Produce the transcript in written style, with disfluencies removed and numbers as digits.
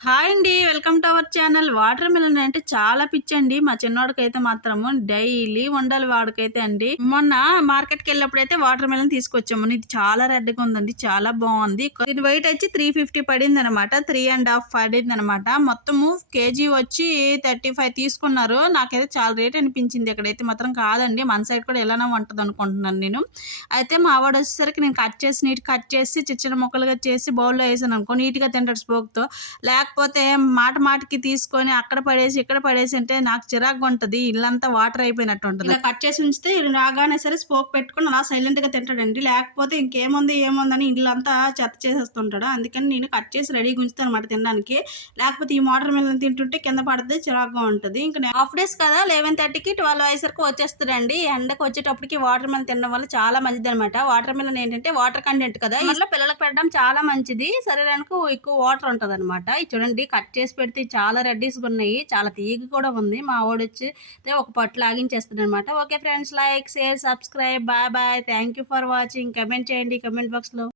Hi అండి. Welcome to our channel. Water melon అంటే చాలా పిచ్చండి. మా చిన్నోడికైతే మాత్రము డైలీ ఉండాలి వాడికైతే అండి. మొన్న మార్కెట్‌కెళ్ళినప్పుడైతే వాటర్ మిలన్ తీసుకొచ్చాము. ఇది చాలా రెడ్‌గా ఉందండి. చాలా బావుంది. దీని వెయిట్ వచ్చి 350 పడిందనమాట. 3 ½ పడిందనమాట. మొత్తము కేజీ వచ్చి 35 తీసుకున్నారు. నాకైతే చాలా రేట్ అనిపించింది. ఇక్కడైతే మాత్రం కాదండి. మన సైడ్ కూడా ఇలానే ఉంటదనుకుంటున్నాను నేను. అయితే మా వాడొచ్చేసరికి నేను నీట్‌గా కట్ చేసి చిన్న చిన్న ముక్కలుగా చేసి బౌల్‌లో ఏసాననుకో నీట్‌గా తింటాడు స్పూక్‌తో. లేకపోతే మాట మాటకి తీసుకొని అక్కడ పడేసి, ఇక్కడ పడేసి అంటే నాకు చిరాకుగా ఉంటది. ఇల్లంతా వాటర్ అయిపోయినట్టు ఉంటది. ఇలా కట్ చేసి ఉంచితే రాగానే సరే స్పోక్ పెట్టుకొని అలా సైలెంట్‌గా తింటాడండి. లేకపోతే ఇంకేముంది, ఏముందని ఇల్లంతా చెత్త చేసేస్తుంటాడు. అందుకని నేను కట్ చేసి రెడీగా ఉంచుతానన్నమాట తినడానికి. లేకపోతే ఈ వాటర్ మిలన్ తింటుంటే కింద పడద్ది చిరాకుగా ఉంటది. ఇంక హాఫ్ డేస్ కదా 11:30కి 12 అయ్యేసరికి వచ్చేస్తాడండి. ఎండకి వచ్చేటప్పటికి వాటర్ మిలన్ తినడం వల్ల చాలా మంచిదనమాట. వాటర్ మిలన్ ఏంటంటే వాటర్ కంటెంట్ కదా! ఇందులో పిల్లలకు పెట్టడం చాలా మంచిది. శరీరానికి ఎక్కువ వాటర్ ఉంటదనమాట. ఇది చూడండి కట్ చేసి పెడితే చాలా రెడ్డీస్‌గా ఉన్నాయి. చాలా తీయగా కూడా ఉంది. మా వోడొచ్చి ఒక పట్టు లాగించేస్తాడనమాట. Okay friends, like, share, subscribe. Bye bye. Thank you for watching. Comment చేయండి కామెంట్ బాక్స్‌లో.